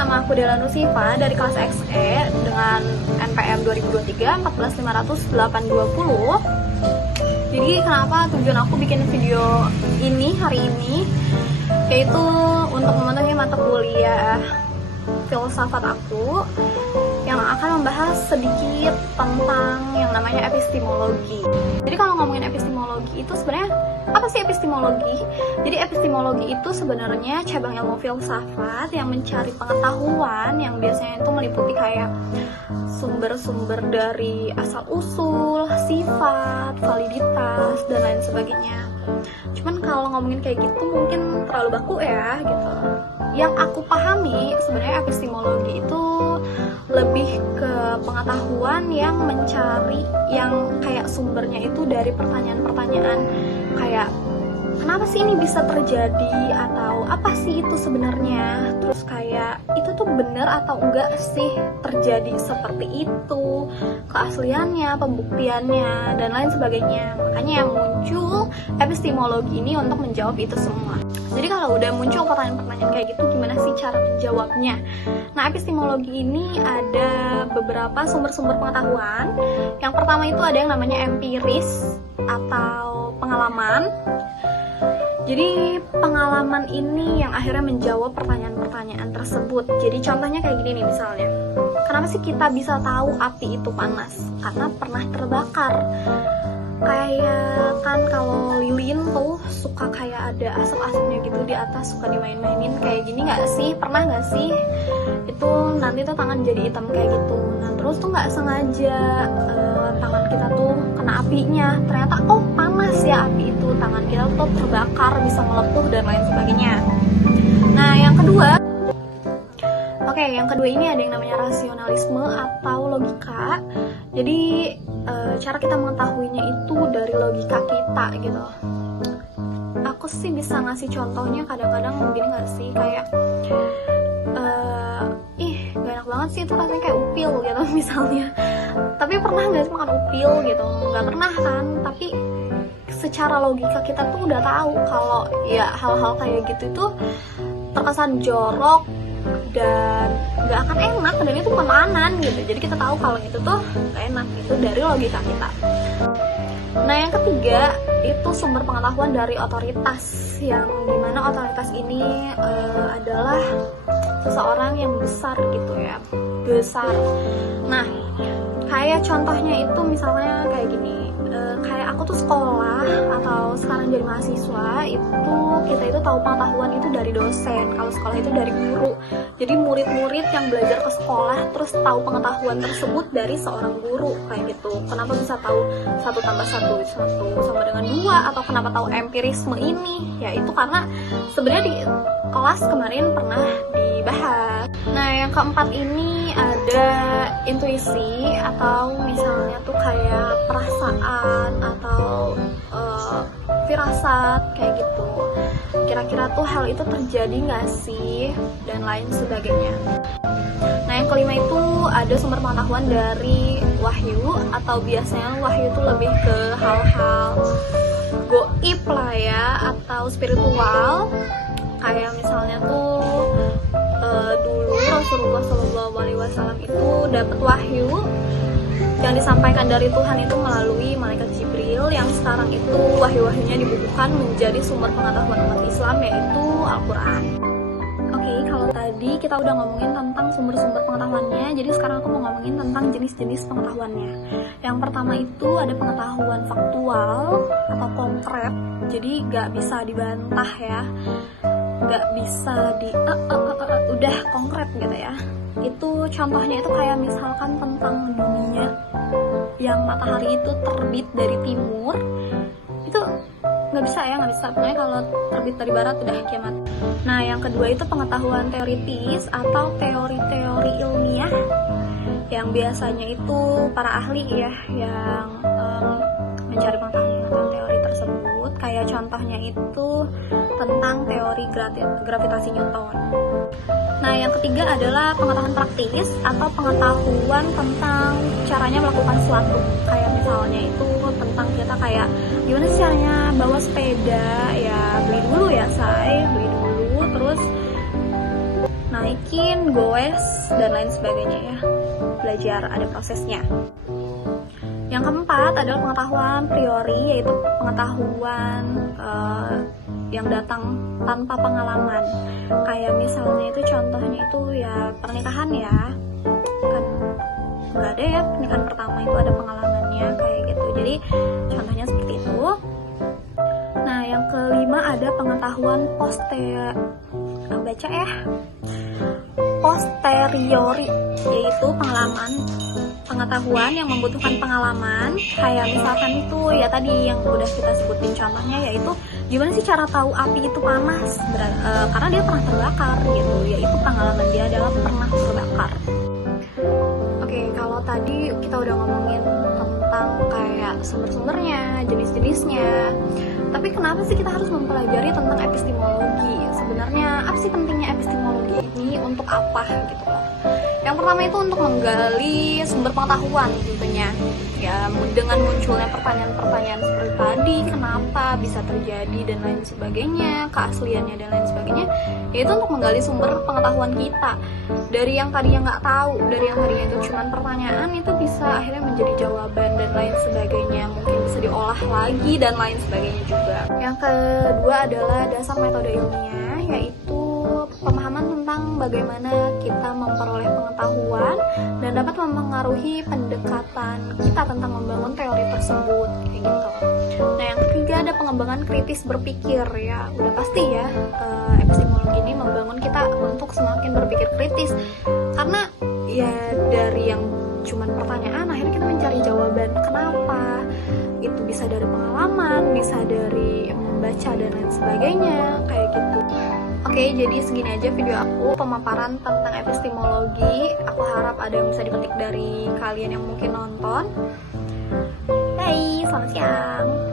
nama aku Dela Nusifa dari kelas XE dengan NPM 2023 1450820. Jadi kenapa tujuan aku bikin video ini hari ini, yaitu untuk memenuhi mata kuliah filsafat aku yang akan membahas sedikit tentang yang namanya epistemologi. Jadi kalau ngomongin epistemologi itu sebenarnya apa sih epistemologi? Jadi epistemologi itu sebenarnya cabang ilmu filsafat yang mencari pengetahuan yang biasanya itu meliputi kayak sumber-sumber dari asal-usul, sifat, validitas, dan lain sebagainya. Cuman kalau ngomongin kayak gitu mungkin terlalu baku ya gitu. Yang aku pahami sebenarnya epistemologi itu lebih ke pengetahuan yang mencari yang kayak sumbernya itu dari pertanyaan-pertanyaan kayak kenapa sih ini bisa terjadi, atau apa sih itu sebenarnya, terus kayak itu tuh bener atau enggak sih terjadi seperti itu, keasliannya, pembuktiannya, dan lain sebagainya. Makanya yang muncul epistemologi ini untuk menjawab itu semua. Jadi kalau udah muncul pertanyaan-pertanyaan kayak gitu, gimana sih cara menjawabnya? Nah, epistemologi ini ada beberapa sumber-sumber pengetahuan. Yang pertama itu ada yang namanya empiris atau pengalaman. Jadi pengalaman ini yang akhirnya menjawab pertanyaan-pertanyaan tersebut. Jadi contohnya kayak gini nih misalnya. Kenapa sih kita bisa tahu api itu panas? Karena pernah terbakar. Kayak kan kalau lilin tuh suka kayak ada asap-asapnya gitu di atas, suka dimain-mainin kayak gini nggak sih? Pernah nggak sih? Itu nanti tuh tangan jadi hitam kayak gitu. Nah terus tuh nggak sengaja tangan kita tuh kena apinya. Ternyata oh panas ya api itu, tangan kita tuh terbakar, bisa melepuh dan lain sebagainya. Nah yang kedua, yang kedua ini ada yang namanya rasionalisme atau logika. Jadi cara kita mengetahuinya itu dari logika kita gitu. Aku sih bisa ngasih contohnya kadang-kadang begini nggak sih, kayak gak enak banget sih itu rasanya kayak upil gitu misalnya. Tapi pernah nggak sih makan upil gitu? Nggak pernah kan? Tapi secara logika kita tuh udah tahu kalau ya hal-hal kayak gitu tuh terkesan jorok dan nggak akan enak, dan itu bukan makanan gitu. Jadi kita tahu kalau itu tuh nggak enak, itu dari logika kita. Nah yang ketiga itu sumber pengetahuan dari otoritas, yang dimana otoritas ini adalah seseorang yang besar gitu ya, besar. Nah kayak contohnya itu misalnya kayak gini, kayak aku tuh sekolah atau sekarang jadi mahasiswa itu kita itu tahu pengetahuan itu dari dosen, kalau sekolah itu dari guru. Jadi murid-murid yang belajar ke sekolah terus tahu pengetahuan tersebut dari seorang guru kayak gitu. Kenapa bisa tahu 1 tambah 1 sama dengan 2, atau kenapa tahu empirisme ini? Ya itu karena sebenarnya di kelas kemarin pernah dibahas. Nah yang keempat ini ada intuisi, atau misalnya tuh kayak perasaan atau firasat kayak gitu. Kira-kira tuh hal itu terjadi nggak sih, dan lain sebagainya. Nah yang kelima itu ada sumber pengetahuan dari wahyu, atau biasanya wahyu itu lebih ke hal-hal goib lah ya, atau spiritual. Kayak misalnya tuh dulu Rasulullah SAW itu dapat wahyu yang disampaikan dari Tuhan itu melalui malaikat Jibril, yang sekarang itu wahyu-wahyunya dibukukan menjadi sumber pengetahuan umat Islam, yaitu Al-Quran. Oke, kalau tadi kita udah ngomongin tentang sumber-sumber pengetahuannya, jadi sekarang aku mau ngomongin tentang jenis-jenis pengetahuannya. Yang pertama itu ada pengetahuan faktual atau konkret, jadi gak bisa dibantah ya, gak bisa udah konkret gitu ya. Itu contohnya itu kayak misalkan tentang dunia yang matahari itu terbit dari timur, itu nggak bisa. Pokoknya kalau terbit dari barat udah kiamat. Nah yang kedua itu pengetahuan teoritis atau teori-teori ilmiah, yang biasanya itu para ahli ya yang mencari pengetahuan teori tersebut. Kayak contohnya itu tentang teori gravitasi Newton. Nah yang ketiga adalah pengetahuan praktis atau pengetahuan tentang caranya melakukan sesuatu. Kayak misalnya itu tentang kita kayak gimana sih caranya bawa sepeda, ya beli dulu ya beli dulu, terus naikin, goes, dan lain sebagainya ya. Belajar ada prosesnya. Yang keempat adalah pengetahuan priori, yaitu pengetahuan yang datang tanpa pengalaman. Kayak misalnya itu contohnya itu ya pernikahan ya, kan nggak ada ya pernikahan pertama itu ada pengalamannya kayak gitu. Jadi contohnya seperti itu. Nah yang kelima ada pengetahuan posteriori, yaitu pengetahuan yang membutuhkan pengalaman. Kayak misalkan itu ya tadi yang udah kita sebutin contohnya, yaitu gimana sih cara tahu api itu panas, karena dia pernah terbakar gitu, yaitu pengalaman dia adalah pernah terbakar. Oke, kalau tadi kita udah ngomongin tentang kayak sumber-sumbernya, jenis-jenisnya, tapi kenapa sih kita harus mempelajari tentang epistemologi? Sebenarnya apa sih pentingnya epistemologi ini, untuk apa gitu loh? Yang pertama itu untuk menggali sumber pengetahuan tentunya. Ya, dengan munculnya pertanyaan-pertanyaan seperti tadi, kenapa bisa terjadi dan lain sebagainya, keasliannya dan lain sebagainya, yaitu untuk menggali sumber pengetahuan kita. Dari yang tadinya nggak tahu, dari yang tadinya itu cuma pertanyaan, itu bisa akhirnya menjadi jawaban dan lain sebagainya. Mungkin bisa diolah lagi dan lain sebagainya juga. Yang kedua adalah dasar metode ilmiah, yaitu pemahaman tentang bagaimana kita memperoleh pengetahuan dan dapat mempengaruhi pendekatan kita tentang membangun teori tersebut kayak gitu. Nah yang ketiga ada pengembangan kritis berpikir ya, udah pasti ya epistemologi ini membangun kita untuk semakin berpikir kritis, karena ya dari yang cuman pertanyaan akhirnya kita mencari jawaban kenapa. Itu bisa dari pengalaman, bisa dari membaca dan lain sebagainya kayak gitu. Oke, jadi segini aja video aku pemaparan tentang epistemologi. Aku harap ada yang bisa dipetik dari kalian yang mungkin nonton. Hai, selamat siang.